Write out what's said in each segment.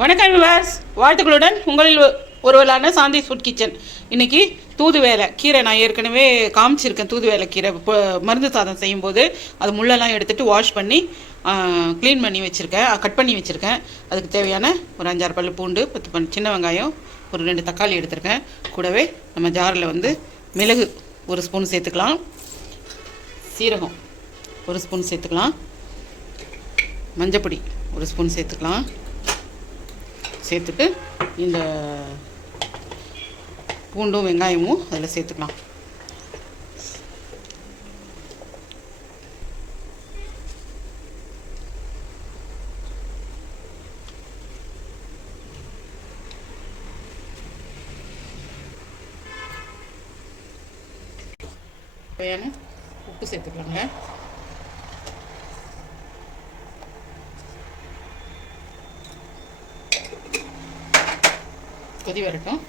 வணக்கம் விவாஸ். வாழ்த்துக்களுடன் உங்களில் ஒருவரான சாந்தி ஃபுட் கிச்சன் இன்னைக்கு தூதுவேலை கீரை நான் ஏற்கனவே காமிச்சிருக்கேன் தூதுவேலை கீரை. இப்போ மருந்து சாதம் செய்யும்போது அது முள்ளெல்லாம் எடுத்துட்டு வாஷ் பண்ணி க்ளீன் பண்ணி வச்சுருக்கேன். கட் பண்ணி வச்சுருக்கேன். அதுக்கு தேவையான ஒரு அஞ்சாறு பல் பூண்டு பத்து பல் சின்ன வெங்காயம் ஒரு ரெண்டு தக்காளி எடுத்திருக்கேன். கூடவே நம்ம ஜாரில் வந்து மிளகு ஒரு ஸ்பூன் சேர்த்துக்கலாம். சீரகம் ஒரு ஸ்பூன் சேர்த்துக்கலாம். மஞ்சப்பொடி ஒரு ஸ்பூன் சேர்த்துக்கலாம். சேர்த்துட்டு இந்த பூண்டும் வெங்காயமும் அதில் சேர்த்துக்கலாம். தேவையான உப்பு சேர்த்துக்கலாங்க. கொதி வரட்டும்.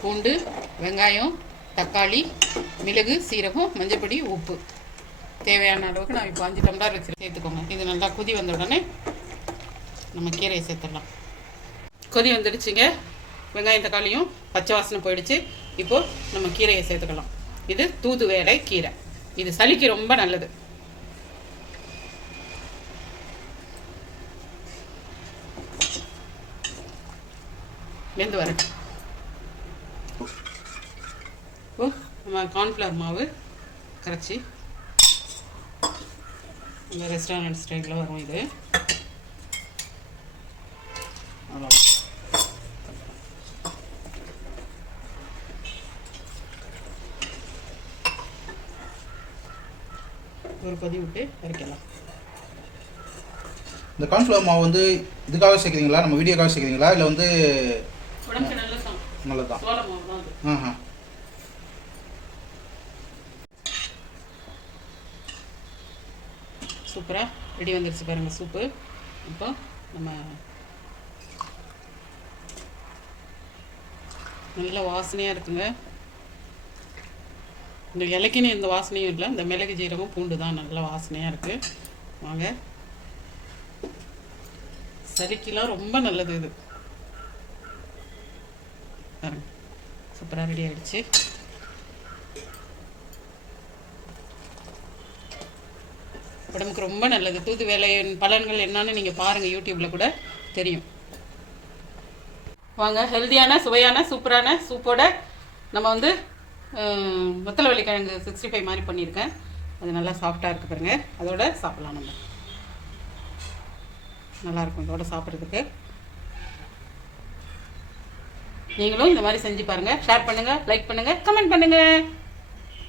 பூண்டு வெங்காயம் தக்காளி மிளகு சீரகம் மஞ்சப்பொடி உப்பு. தேவையான அளவுக்கு நான் இப்போ அஞ்சு டம்ளர் வச்சு சேர்த்துக்கோங்க. இது நல்லா கொதி வந்த உடனே நம்ம கீரையை சேர்த்துடலாம். கொதி வந்துடுச்சுங்க. வெங்காயம் தக்காளியும் பச்சை வாசனை போயிடுச்சு. இப்போது நம்ம கீரையை சேர்த்துக்கலாம். இது தூது வேலை கீரை. இது சளிக்கு ரொம்ப நல்லது. வெந்து வரட்டும் ஓ நம்ம கார்ன்ஃப்ளவர் மாவு கரைச்சி இந்த ரெஸ்டாரண்ட் ஸ்டைலில் வரும் இது. அவ்வளோ ஒரு கொதி விட்டு இறக்கலாம் இந்த கார்ன்ஃப்ளவர் மாவு வந்து இதுக்காக சேர்க்குறீங்களா? நம்ம வீடியோக்காக சேர்க்குறீங்களா? இல்லை வந்து நல்ல சம் நல்லதுதான். சோள மாவு தான் அது. ஆஹா சூப்பராக ரெடி வந்துருச்சு பாருங்கள் சூப்பு. இப்போ நம்ம நல்ல வாசனையாக இருக்குங்க. இந்த இலக்கின்னு எந்த வாசனையும் இல்லை. இந்த மிளகு ஜீரகம் பூண்டு தான். நல்ல வாசனையாக இருக்குது வாங்க. சளிக்கெல்லாம் ரொம்ப நல்லது இது. பாருங்க சூப்பராக ரெடி ஆகிடுச்சு உடம்புக்கு ரொம்ப நல்லது. தூது வேலையின் பலன்கள் என்னன்னு நீங்கள் பாருங்கள் யூடியூப்பில் கூட தெரியும். வாங்க ஹெல்தியான சுவையான சூப்பரான சூப்போட நம்ம வந்து வத்தலவள்ளி கிழங்கு சிக்ஸ்டி ஃபைவ் மாதிரி பண்ணியிருக்கேன். அது நல்லா சாஃப்டாக இருக்குது பாருங்கள் அதோட சாப்பிட்லாம் நம்ம. நல்லாயிருக்கும் இதோட சாப்பிட்றதுக்கு. நீங்களும் இந்த மாதிரி செஞ்சு பாருங்கள் ஷேர் பண்ணுங்கள் லைக் பண்ணுங்கள் கமெண்ட் பண்ணுங்கள்